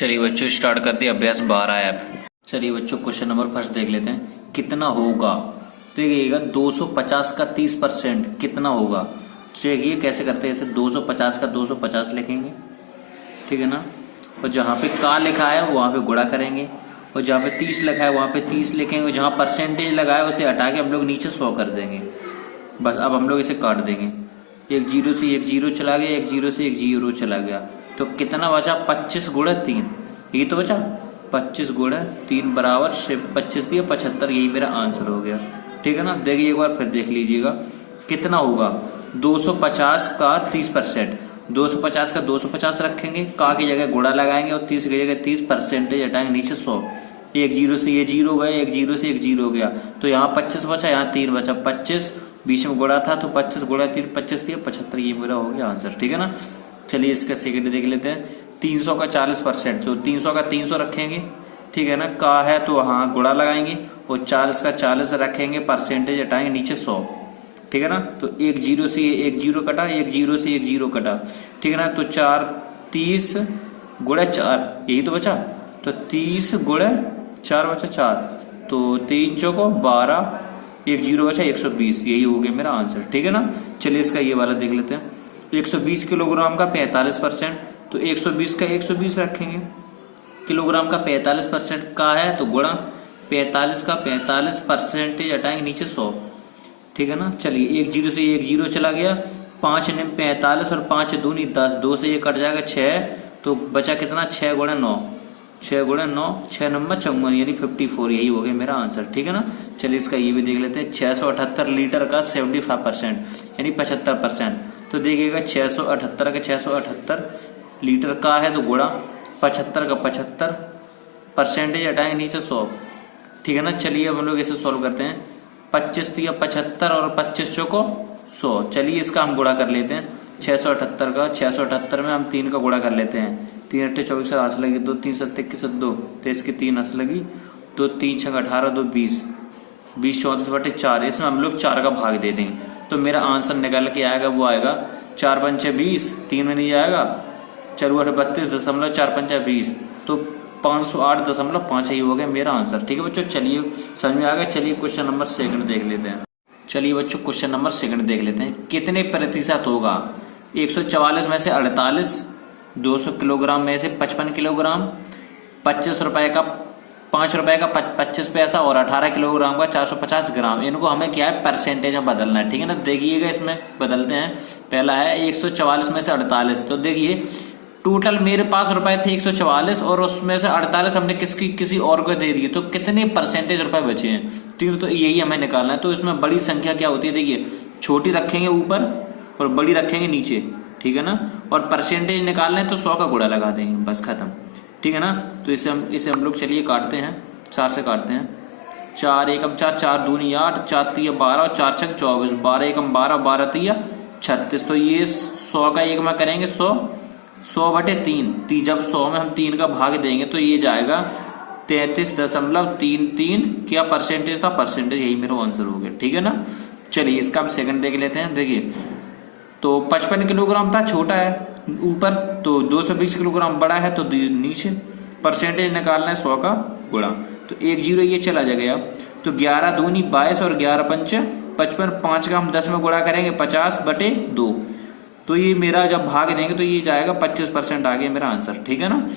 चलिए बच्चों स्टार्ट कर दिया अभ्यास 12 ऐप। चलिए बच्चों क्वेश्चन नंबर फर्स्ट देख लेते हैं। कितना होगा, तो देखिएगा 250 का 30% कितना होगा। देखिए कैसे करते हैं, ऐसे 250 का 250 लिखेंगे, ठीक है ना। और जहाँ पे का लिखा है वहाँ पे गुणा करेंगे, और जहाँ पे 30 लिखा है वहाँ पे 30 लिखेंगे, जहाँ परसेंटेज लगा है उसे हटा के हम लोग नीचे 100 कर देंगे। बस अब हम लोग इसे काट देंगे। एक जीरो से एक जीरो चला गया, एक जीरो से एक जीरो चला गया, तो कितना बचा 25 गुणा 3, यही तो बचा 25 गुणा 3 बराबर 25 दिया 75, यही मेरा आंसर हो गया। ठीक है ना। देखिए एक बार फिर देख लीजिएगा कितना होगा। 250 का 30%, 250 का 250 रखेंगे, का की जगह गुणा लगाएंगे और 30 की जगह 30 परसेंटेज हटाएंगे, नीचे 100। एक जीरो से ये जीरो गए, एक जीरो से एक जीरो गया, तो यहाँ 25 बचा, यहाँ 3 बचा। 25 बीच में गुणा था तो 25 गुणा 3 25 दिया 75, ये मेरा हो गया आंसर। ठीक है ना। चलिए इसका सेकंड देख लेते हैं। 300 का 40%, तो 300 का 300 रखेंगे, ठीक है ना। का है तो हाँ गुणा लगाएंगे, और 40 का 40 रखेंगे, परसेंटेज हटाएंगे, नीचे 100। ठीक है ना। तो एक जीरो से एक जीरो कटा, एक जीरो से एक जीरो कटा, ठीक है ना। तो 4 30 गुणा 4, यही तो बचा, तो 30 गुणा 4 बचा 4, तो 3 चौको 12, एक जीरो बचा 120, यही हो गया मेरा आंसर। ठीक है ना। चलिए इसका ये वाला देख लेते हैं। 120 किलोग्राम का 45%, तो 120 का 120 रखेंगे, किलोग्राम का 45% का है तो गुणा 45 का 45 परसेंटेज हटाएंगे, नीचे 100। ठीक है ना। चलिए एक जीरो से एक जीरो चला गया, 5 ने 45 और 5 दूनी 10, 2 से ये कट जाएगा 6, तो बचा कितना 6 गुणा 9, 6 गुणा 9, 6 नंबर 54, यानी 54, यही हो गया मेरा आंसर। ठीक है ना। चलिए इसका ये भी देख लेते हैं। 678 लीटर का 75% यानी 75%, तो देखिएगा 678 का 678 लीटर का है तो गुणा 75 का 75 परसेंटेज हटाएंगे, नीचे 100। ठीक है ना। चलिए अब हम लोग इसे सॉल्व करते हैं। 25 दिया 75 और 25 चौको 100। चलिए इसका हम गुणा कर लेते हैं। 678 का 678 में हम 3 का गुणा कर लेते हैं। 3 अट्ठे 24 हंस लगी 2, 3 सत्ते 21 2, 23 की 3 हंस लगी 2, 3 छः 18 2 20, 20 34/4, इसमें हम लोग 4 का भाग दे देंगे, तो मेरा आंसर निकल के आएगा, वो आएगा 4 पंचे 20, 3 में नहीं जाएगा, 4 32.4 पंचा 20, तो 508.5 ही हो गया मेरा आंसर। ठीक है बच्चों, चलिए समझ में आ गया। चलिए क्वेश्चन नंबर सेकंड देख लेते हैं। चलिए बच्चों क्वेश्चन नंबर सेकंड देख लेते हैं। कितने प्रतिशत होगा 144 में से 48, 200 किलोग्राम में से 55 किलोग्राम, 25 रुपए का 5 रुपए का 25 पैसा और 18 किलोग्राम का 450 ग्राम, इनको हमें क्या है परसेंटेज में बदलना है। ठीक है ना। देखिएगा इसमें बदलते हैं। पहला है 144 में से 48, तो देखिए टोटल मेरे पास रुपए थे 144 और उसमें से 48 हमने किसी और को दे दिए, तो कितने परसेंटेज रुपए बचे हैं, तो यही हमें निकालना है। तो इसमें बड़ी संख्या क्या होती है, देखिए छोटी रखेंगे ऊपर और बड़ी रखेंगे नीचे, ठीक है ना। और परसेंटेज निकालना है तो 100 का गुणा लगा देंगे, बस खत्म। ठीक है ना। तो इसे हम लोग चलिए काटते हैं, 4 से काटते हैं। 4 एकम 4, 4 दूनी 8, 4 तिया 12 और 4 छक 24, 12 एकम 12, 12 तिया 36, तो ये 100 का एक में करेंगे 100/3, जब 100 में हम 3 का भाग देंगे तो ये जाएगा 33.33, क्या परसेंटेज था, परसेंटेज, यही मेरा आंसर हो गया। ठीक है ना। चलिए इसका हम सेकंड देख लेते हैं। देखिए तो 55 किलोग्राम था, छोटा है ऊपर, तो 220 किलोग्राम बड़ा है तो नीचे। परसेंटेज निकालना है 100 का गुणा, तो एक जीरो ये चला जाएगा, तो 11 दूनी 22 और 11 पंच 55, 5 का हम 10 में गुणा करेंगे 50/2, तो ये मेरा जब भाग देंगे तो ये जाएगा 25% आ गया मेरा आंसर। ठीक है ना।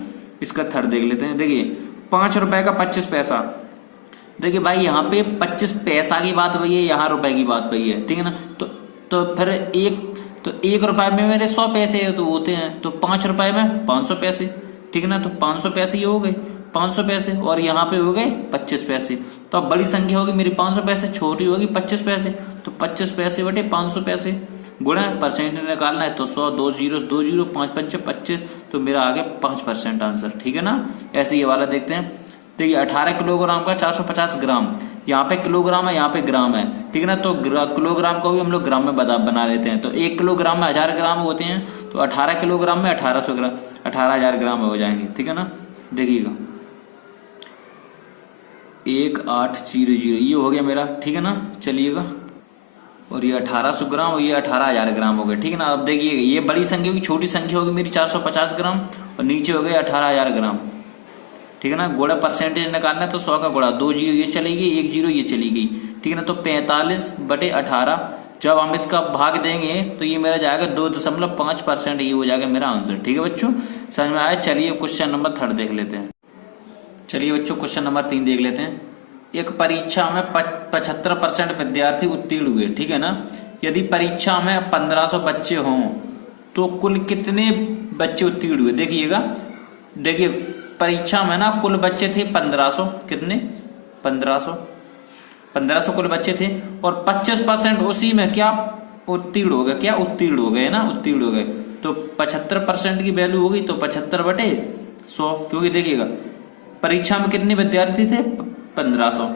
इसका थर्ड देख लेते हैं। देखिए 5 रुपए का 25 पैसा, देखिए भाई यहाँ पे 25 पैसा की बात वही है, यहाँ रुपए की बात वही है। ठीक है ना। तो फिर एक रुपए में मेरे 100 पैसे तो होते हैं, तो 5 रुपए में 500 पैसे। ठीक है ना। तो 500 पैसे ये हो गए 500 पैसे, और यहाँ पे हो गए 25 पैसे। तो अब बड़ी संख्या होगी मेरी 500 पैसे, छोटी होगी 25 पैसे, तो 25 पैसे बटे 500 पैसे गुणा परसेंटेज निकालना है तो 100, 2 जीरो 2 जीरो 5 पंचे 25, तो मेरा आ गया 5% आंसर। ठीक है ना। ऐसे ये वाला देखते हैं। देखिए 18 किलोग्राम का 450 ग्राम, यहाँ पे किलोग्राम है यहाँ पे ग्राम है, ठीक है ना। तो किलोग्राम को भी हम लोग ग्राम में बना लेते हैं, तो 1 किलोग्राम में 1000 ग्राम होते हैं, तो 18 किलोग्राम में 1800 ग्राम 18,000 ग्राम हो जाएंगे। ठीक है ना। देखिएगा 1800 ये हो गया मेरा। ठीक है ना। चलिएगा, और ये 1800 ग्राम और ये 18,000 ग्राम हो गए। ठीक है ना। अब देखिए ये बड़ी संख्या होगी, छोटी संख्या होगी मेरी 450 ग्राम, और नीचे हो गए 18,000 ग्राम। ठीक है ना। गुणा परसेंटेज निकालना है तो 100 का गुणा, 2 जीरो ये चली गई, 1 जीरो ये चली गई, ठीक है ना। तो 45/18, जब हम इसका भाग देंगे तो ये मेरा जाएगा 2.5%, ये हो जाएगा मेरा आंसर। ठीक है बच्चों, समझ में आया। चलिए क्वेश्चन नंबर 3 देख लेते हैं। चलिए बच्चों क्वेश्चन नंबर 3 देख लेते हैं। एक परीक्षा में 75% विद्यार्थी उत्तीर्ण हुए, ठीक है ना। यदि परीक्षा में 1500 बच्चे हों तो कुल कितने बच्चे उत्तीर्ण हुए। देखिए परीक्षा में ना कुल बच्चे थे 1500, कितने 1500 कुल बच्चे थे, और 25% उसी में क्या उत्तीर्ण हो गए, क्या उत्तीर्ण हो गए ना, उत्तीर्ण हो गए। तो 75% की वैल्यू होगी तो 75/100, क्योंकि देखिएगा परीक्षा में कितने विद्यार्थी थे 1500,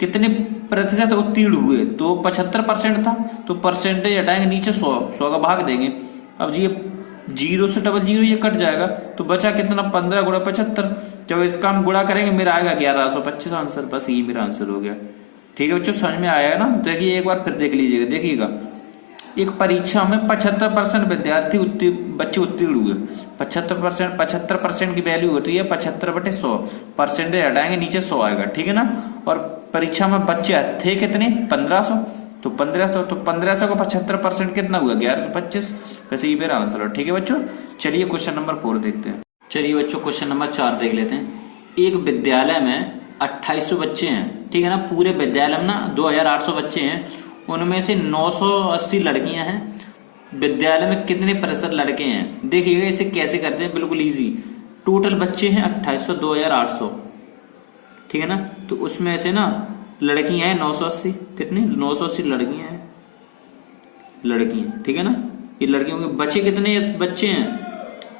कितने प्रतिशत उत्तीर्ण हुए तो 75% था, तो परसेंटेज हटाएंगे नीचे 100 का भाग देंगे। अब ये 0 से 00 ये कट जाएगा तो बचा कितना 15 गुणा 75, जब इसका हम गुणा करेंगे मेरा आएगा 1125 आंसर। बस ये मेरा आंसर हो गया। ठीक है बच्चों, समझ में आया ना। देखिए एक बार फिर देख लीजिएगा। देखिएगा एक परीक्षा में 75% विद्यार्थी बच्चे उत्तीर्ण हुए, 75% की वैल्यू होती है 75/100, परसेंटेज हटाएंगे नीचे 100 आएगा, ठीक है ना। और परीक्षा में बच्चे थे कितने 1500, तो 1500 का 75% कितना हुआ 1125, वैसे ये मेरा आंसर है। ठीक है बच्चों, चलिए क्वेश्चन नंबर 4 देखते हैं। चलिए बच्चों क्वेश्चन नंबर 4 देख लेते हैं। एक विद्यालय में 2800 बच्चे हैं, ठीक है ना। पूरे विद्यालय में ना 2800 बच्चे हैं, उनमें से 980 लड़कियां हैं। विद्यालय में कितने प्रतिशत लड़के हैं। देखिएगा इसे कैसे करते हैं, बिल्कुल इजी। टोटल बच्चे हैं 2800, 2800, ठीक है ना। तो उसमें से ना लड़कियां हैं 980, कितनी 980 लड़कियां हैं, लड़कियां, ठीक है ना। ये लड़कियों के बच्चे कितने बच्चे हैं,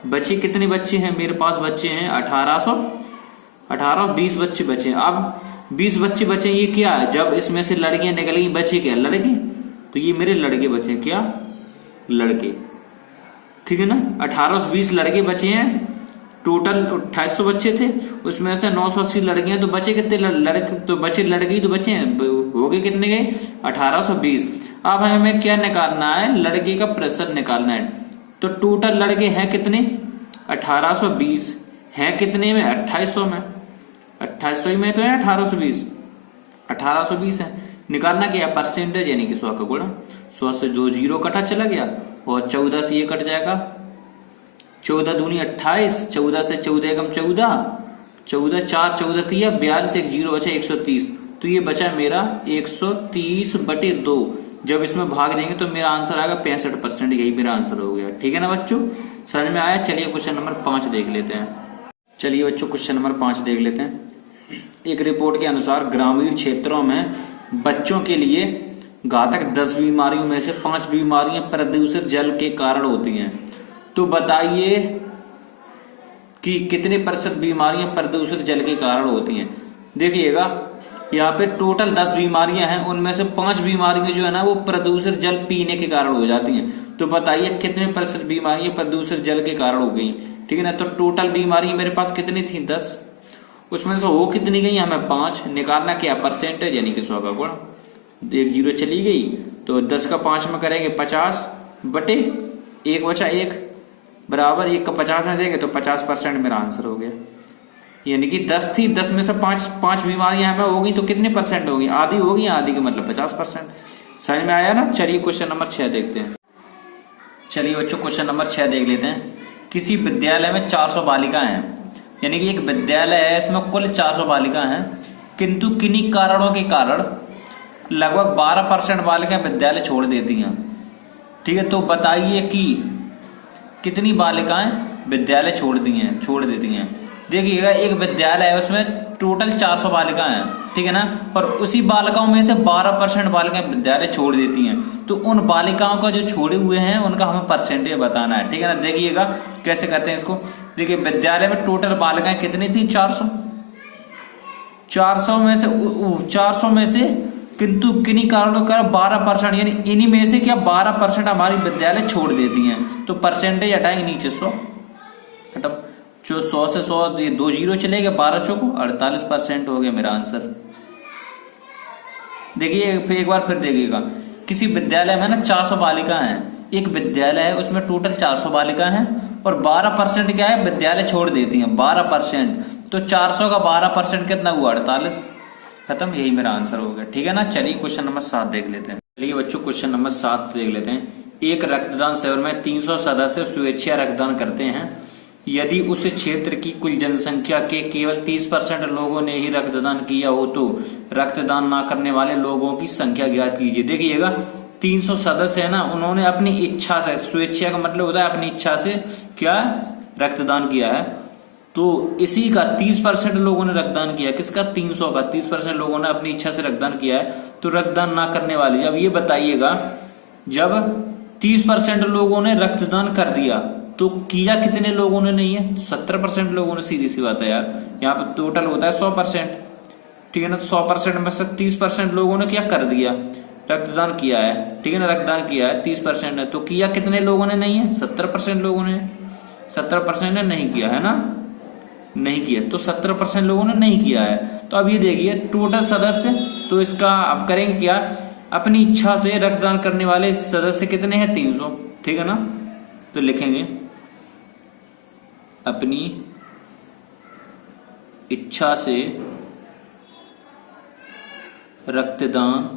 बच्चे कितने बच्चे हैं मेरे पास, बच्चे हैं 18 20 बच्चे बचे हैं। अब 20 बच्चे बचे, ये क्या है, जब इसमें से लड़कियां निकलेंगी बचे क्या लड़के, तो ये मेरे लड़के बचे, क्या लड़के, ठीक है ना। 18 से 20 लड़के बचे हैं, टोटल 2800 बच्चे थे, उसमें से 980 लड़कियां, तो बचे कितने लड़के, तो बचे लड़के ही तो बचे हैं, हो गए कितने गए 1820। अब हमें क्या निकालना है, लड़के का प्रतिशत निकालना है। तो टोटल लड़के हैं कितने 1820, हैं कितने में 2800 में, 2800 में तो है 1820 है। निकालना क्या है परसेंटेज, यानी कि 100 का गुणा, 100 से 2 जीरो कटा चला गया, और 14 से ये कट जाएगा, 14 दूनी 28, 14 से 14 कम 14, 14 4 14 3 42, एक जीरो बचा 130, तो ये बचा मेरा 130/2। जब इसमें भाग देंगे तो मेरा आंसर आएगा 65%, यही मेरा आंसर हो गया। ठीक है ना बच्चों, समझ में आया। चलिए क्वेश्चन नंबर 5 देख लेते हैं। चलिए बच्चों क्वेश्चन नंबर 5 देख लेते हैं। एक रिपोर्ट के अनुसार ग्रामीण क्षेत्रों में बच्चों के लिए घातक 10 बीमारियों में से 5 बीमारियां प्रदूषित जल के कारण होती हैं। तो बताइए कि कितने प्रतिशत बीमारियां प्रदूषित जल के कारण होती हैं। देखिएगा यहाँ पे टोटल 10 बीमारियां हैं, उनमें से 5 बीमारियां जो है ना वो प्रदूषित जल पीने के कारण हो जाती हैं। तो बताइए कितने प्रतिशत बीमारियां प्रदूषित जल के कारण हो गई, ठीक है ना। तो टोटल बीमारी मेरे पास कितनी थी 10, उसमें से हो कितनी गई हमें 5। निकालना क्या परसेंटेज, यानी कि 100 का गुणा, 1 जीरो चली गई तो 10 का 5 में करेंगे 50/1 बचा 1 बराबर 1 का 50 में देंगे तो 50% मेरा आंसर हो गया। यानी कि 10 थी, 10 में से 5 बीमारियां हमें होगी तो कितने परसेंट होगी, आधी होगी, आधी का मतलब 50%। समझ में आया ना। चलिए क्वेश्चन नंबर 6 देखते हैं। चलिए बच्चों क्वेश्चन नंबर 6 देख लेते हैं। किसी विद्यालय में 400 बालिकाएं हैं, यानी कि एक विद्यालय है, इसमें कुल 400 बालिकाएं हैं, किंतु किन्हीं कारणों के कारण लगभग 12% बालिकाएं विद्यालय छोड़ देती हैं। ठीक है, तो बताइए कि कितनी बालिकाएं विद्यालय छोड़ देती हैं। देखिएगा एक विद्यालय है, उसमें टोटल 400 बालिकाएं हैं, ठीक है ना, पर उसी बालिकाओं में से 12% बालिकाएं विद्यालय छोड़ देती हैं। तो उन बालिकाओं का जो छोड़े हुए हैं उनका हमें परसेंटेज बताना है, ठीक है ना। देखिएगा कैसे करते हैं इसको। देखिए विद्यालय में टोटल बालिकाएं कितनी थी 400 में से किंतु किन्हीं कारणों का 12%, यानी इन्हीं में से क्या 12% हमारी विद्यालय छोड़ देती हैं। तो परसेंटेज हटाएंगे नीचे 100, खत्म। जो 100 से 100 ये 2 जीरो चले गए, 12 चौको 48% हो गया मेरा आंसर। देखिए फिर एक बार फिर देखिएगा, किसी विद्यालय में ना 400 बालिकाएं हैं, एक विद्यालय है उसमें टोटल 400 बालिकाएं हैं, और 12% क्या है, विद्यालय छोड़ देती हैं 12%। तो 400 का 12% कितना हुआ, 48। खत्म, यही मेरा आंसर हो गया। ठीक है ना। चलिए क्वेश्चन नंबर 7 देख लेते हैं। चलिए बच्चों क्वेश्चन नंबर 7 देख लेते हैं। एक रक्तदान शिविर में 300 सदस्य स्वेच्छा रक्तदान करते हैं। यदि उस क्षेत्र की कुल जनसंख्या के केवल 30% लोगों ने ही रक्तदान किया हो तो रक्तदान ना करने वाले लोगों की संख्या ज्ञात कीजिए। देखिएगा 300 सदस्य है ना, उन्होंने अपनी इच्छा से, स्वेच्छा का मतलब होता है अपनी इच्छा से क्या रक्तदान किया है। तो इसी का 30% लोगों ने रक्तदान किया। किसका, 300 का 30% लोगों ने अपनी इच्छा से रक्तदान किया है। तो रक्तदान ना करने वाले, अब ये बताइएगा जब 30% लोगों ने रक्तदान कर दिया तो किया कितने लोगों ने नहीं है, 70% लोगों ने। सीधी सी बात है यार, यहाँ पे टोटल होता है 100%। ठीक है ना। 100% में से 30% लोगों ने क्या कर दिया, रक्तदान किया है। ठीक है ना, रक्तदान किया है 30% ने, तो किया कितने लोगों ने नहीं है, 70% लोगों ने। 70% ने नहीं किया है ना, नहीं किया, तो 70% लोगों ने नहीं किया है। तो अब ये देखिए टोटल सदस्य, तो इसका अब करेंगे क्या, अपनी इच्छा से रक्तदान करने वाले सदस्य कितने हैं, 300। ठीक है ना। तो लिखेंगे अपनी इच्छा से रक्तदान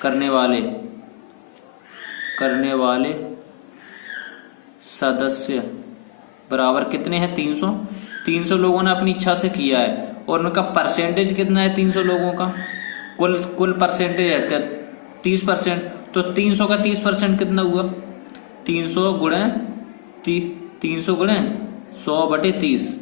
करने वाले सदस्य बराबर कितने हैं, 300। 300 लोगों ने अपनी इच्छा से किया है और उनका परसेंटेज कितना है, 300 लोगों का कुल परसेंटेज है 30%। तो 300 का 30% कितना हुआ, 300 गुणे 100/30।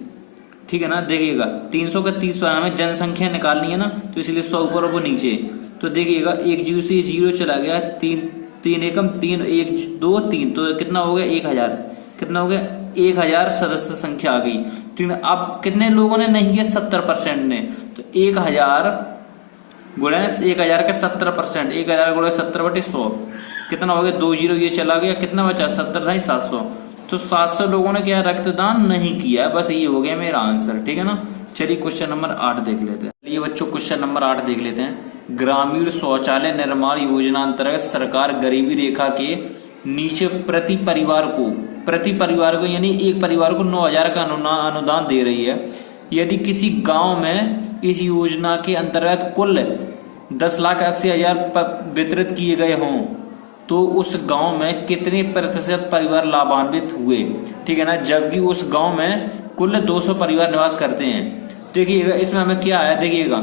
ठीक है ना। देखिएगा 300 का 30 पर हमें जनसंख्या निकालनी है ना, तो इसलिए 100 ऊपर और वो नीचे। तो देखिएगा 1 जीरो से 0 चला गया, 3 एकम 3, 1 2 3, तो कितना हो गया, 1000। कितना हो गया, 1000 सदस्य संख्या आ गई। ठीक है। अब कितने लोगों ने नहीं किया, 70% ने। तो 1000 गुणे 1000 का 70%, 1000 गुणे 70/100 कितना हो गया, 2 जीरो ये चला गया, कितना बचा, 70/700। तो 700 लोगों ने क्या रक्तदान नहीं किया। बस ये हो गया मेरा आंसर। ठीक है ना। चलिए क्वेश्चन नंबर 8 देख लेते हैं। चलिए बच्चों क्वेश्चन नंबर 8 देख लेते हैं। ग्रामीण शौचालय निर्माण योजना अंतर्गत सरकार गरीबी रेखा के नीचे प्रति परिवार को यानी एक परिवार को 9000 का अनुदान दे रही है। यदि किसी गांव में इस योजना के अंतर्गत कुल 10,80,000 वितरित किए गए हों तो उस गांव में कितने प्रतिशत परिवार लाभान्वित हुए। ठीक है ना। जबकि उस गांव में कुल 200 परिवार निवास करते हैं। देखिएगा इसमें हमें क्या आया, देखिएगा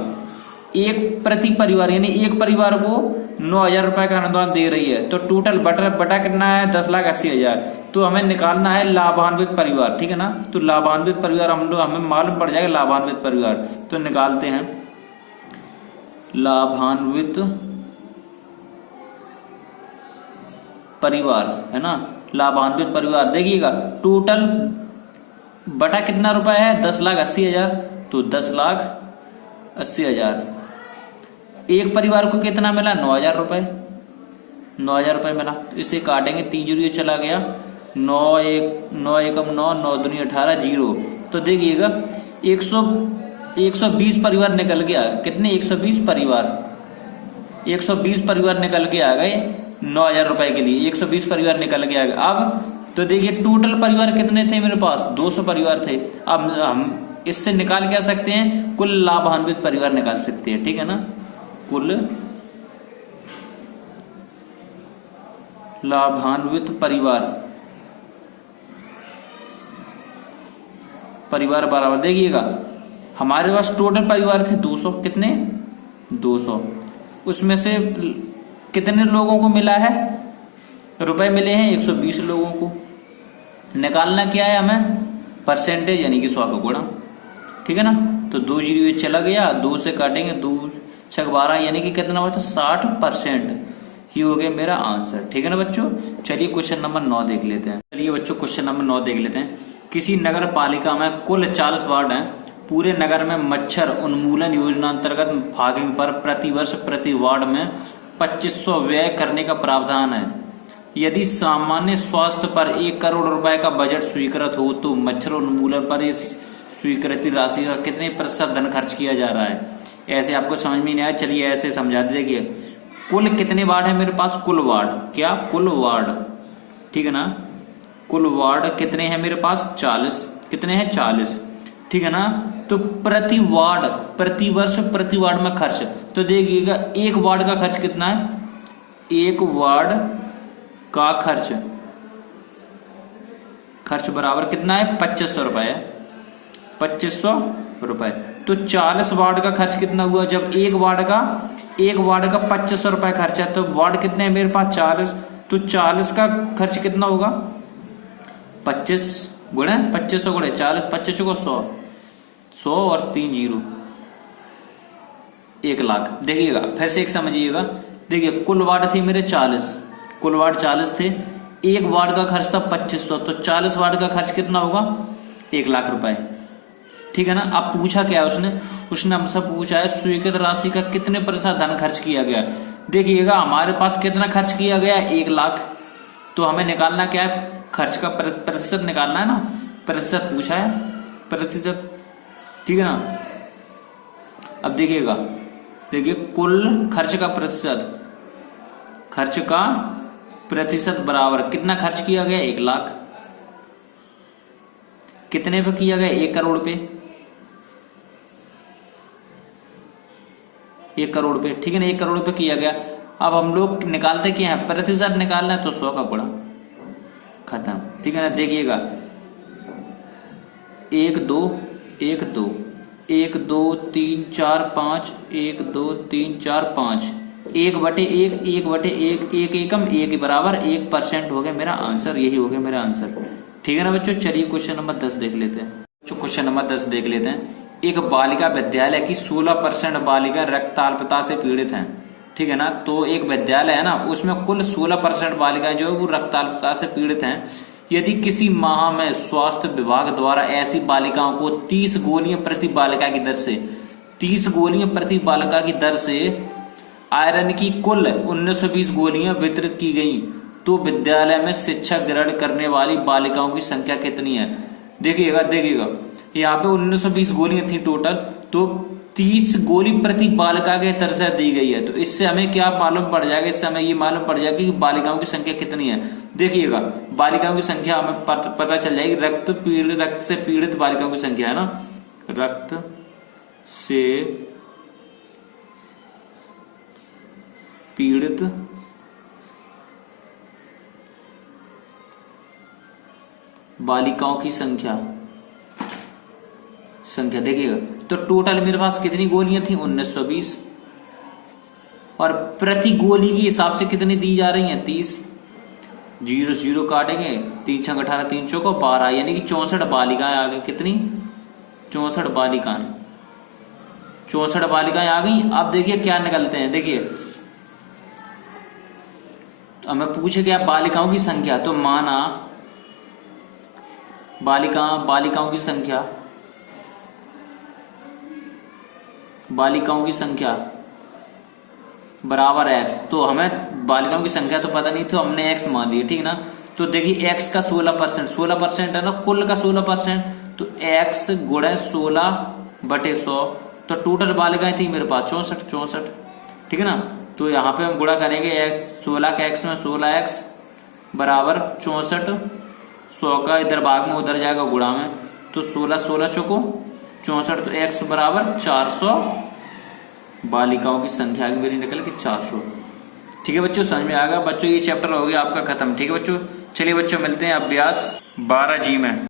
एक प्रति परिवार यानी एक परिवार को 9000 रुपए का अनुदान दे रही है। तो टोटल बटा कितना है, 10,80,000। तो हमें निकालना है लाभान्वित परिवार। ठीक है ना। तो लाभान्वित परिवार हमें मालूम पड़ जाएगा लाभान्वित परिवार। तो निकालते हैं लाभान्वित परिवार, है ना। लाभान्वित परिवार देखिएगा टोटल बटा कितना रुपए है, 10,80,000। तो 10,80,000 एक परिवार को कितना मिला, 9000 रुपए। 9000 रुपए मिला। तो इसे काटेंगे, 3 जीरो चला गया, 9 एकम 9, 9 दूनी 18, 0। तो देखिएगा 120 परिवार निकल के आ गए। कितने, 120 परिवार निकल के आ गए 9000 रुपए के लिए। 120 परिवार निकल के आ गए। अब तो देखिए टोटल परिवार कितने थे मेरे पास, 200 परिवार थे। अब हम इससे निकाल क्या सकते हैं, कुल लाभान्वित परिवार निकाल सकते हैं। ठीक है ना। कुल लाभान्वित परिवार बराबर, देखिएगा हमारे पास टोटल परिवार थे 200। कितने, 200। उसमें से कितने लोगों को मिला है, रुपए मिले हैं 120 लोगों को। निकालना क्या है हमें, परसेंटेज यानी कि 100 का गुणा। ठीक है ना। तो 2 जीरो चला गया, 2 से काटेंगे, 2 6 12 यानी कि कितना बचा, 60%। ये हो गया मेरा आंसर। ठीक है ना बच्चों। चलिए क्वेश्चन नंबर 9 देख लेते हैं। चलिए बच्चों क्वेश्चन नंबर 9 देख लेते हैं। किसी नगर पालिका में कुल 40 वार्ड हैं। पूरे नगर में मच्छर उन्मूलन योजना अंतर्गत फॉगिंग पर प्रतिवर्ष प्रति वार्ड में 2500 व्यय करने का प्रावधान है। यदि सामान्य स्वास्थ्य पर 1 करोड़ रुपए का बजट स्वीकृत हो तो मच्छर उन्मूलन पर इस स्वीकृति राशि का कितने प्रतिशत धन खर्च किया जा रहा है। ऐसे आपको समझ में नहीं आया, चलिए ऐसे समझा दे। देखिए कुल कितने वार्ड है मेरे पास, कुल वार्ड, क्या, कुल वार्ड। ठीक है ना। कुल वार्ड कितने हैं मेरे पास? 40। कितने हैं? 40। ठीक है ना। तो प्रति वार्ड, प्रति वर्ष, प्रति वार्ड में खर्च, तो देखिएगा एक वार्ड का खर्च कितना है? एक वार्ड का खर्च बराबर कितना है? 2500 रुपए है। 2500 रुपए। तो 40 वार्ड का खर्च कितना हुआ? जब एक वार्ड का 2500 रुपए खर्च है, तो वार्ड कितने हैं मेरे पास? 40। तो 40 का खर्च कितना होगा? 25 गुणे 2500 गुणे 40, 25 को 100, 100 और 3 जीरो, 1 लाख। देखिएगा फिर से एक समझिएगा। देखिए कुल वार्ड थे मेरे 40, कुल वार्ड 40 थे, एक वार्ड का खर्च था 2500, तो 40 वार्ड का खर्च कितना होगा? 1 लाख रुपए। ठीक है ना। अब पूछा क्या है उसने हमसे पूछा है स्वीकृत राशि का कितने प्रतिशत धन खर्च किया गया। देखिएगा हमारे पास कितना खर्च किया गया? 1 लाख। तो हमें निकालना क्या है? खर्च का प्रतिशत निकालना है ना, प्रतिशत पूछा है, प्रतिशत। ठीक है ना। अब देखिएगा, देखिए कुल खर्च का प्रतिशत बराबर कितना खर्च किया गया? 1 लाख। कितने पे किया गया? 1 करोड़ पे, 1 करोड़ पे। ठीक है ना, 1 करोड़ पे किया गया। अब हम लोग निकालते क्या है? प्रतिशत निकालना है, तो 100 का गुणा, खत्म। ठीक है ना। देखिएगा 1 2 1 2 1 2 3 4 5 1 2 3 4 5 1/1 1/1 1 एकम 1 बराबर 1% हो गया मेरा आंसर। यही हो गया मेरा आंसर। ठीक है ना बच्चों। चलिए क्वेश्चन नंबर 10 देख लेते हैं। क्वेश्चन नंबर 10 देख लेते हैं। एक बालिका विद्यालय की 16% बालिका रक्ताल्पता से पीड़ित हैं। ठीक है ना। तो एक विद्यालय है ना, उसमें कुल 16% बालिकाएं जो है वो रक्ताल्पता से पीड़ित हैं। यदि किसी माह में स्वास्थ्य विभाग द्वारा ऐसी बालिकाओं को 30 गोलियां प्रति बालिका की दर से 30 गोलियां प्रति बालिका की दर से आयरन की कुल 1920 गोलियां वितरित की गई, तो विद्यालय में शिक्षा ग्रहण करने वाली बालिकाओं की संख्या कितनी है? देखिएगा यहाँ पे 1920 गोलियां थी टोटल, तो 30 गोली प्रति बालिका के दर से दी गई है। तो इससे हमें क्या मालूम पड़ जाएगा? इससे हमें ये मालूम पड़ जाएगा कि बालिकाओं की संख्या कितनी है। देखिएगा बालिकाओं की संख्या हमें पता चल जाएगी। रक्त से पीड़ित बालिकाओं की संख्या है ना, रक्त से पीड़ित बालिकाओं की संख्या देखिएगा। तो टोटल मेरे पास कितनी गोलियां थी? 1920। और प्रति गोली के हिसाब से कितनी दी जा रही हैं? 30। 0 0 काटेंगे, 3 6 18, 3 चौको 12, यानी कि 64 बालिकाएं आ गई। कितनी? 64 बालिकाएं, 64 बालिकाएं आ गई। अब देखिए क्या निकलते हैं। देखिए तो हमें पूछे क्या? बालिकाओं की संख्या। तो माना बालिकाओं की संख्या बराबर x। तो हमें बालिकाओं की संख्या तो पता नहीं, तो हमने x मान लिया। ठीक ना। तो देखिए x का 16% है ना, कुल का 16%, तो x गुणे 16/100। तो टोटल बालिकाएं थी मेरे पास 64। ठीक है ना। तो यहाँ पे हम गुणा करेंगे 16 का x में 16x बराबर 64, 100 का इधर भाग में उधर जाएगा गुणा में, तो 16 16 चौको 64, तो x बराबर 400 बालिकाओं की संख्या मेरी निकल के 400। ठीक है बच्चों, समझ में आ गया बच्चों। ये चैप्टर हो गया आपका खत्म। ठीक है बच्चों। चलिए बच्चों मिलते हैं अभ्यास 12G में।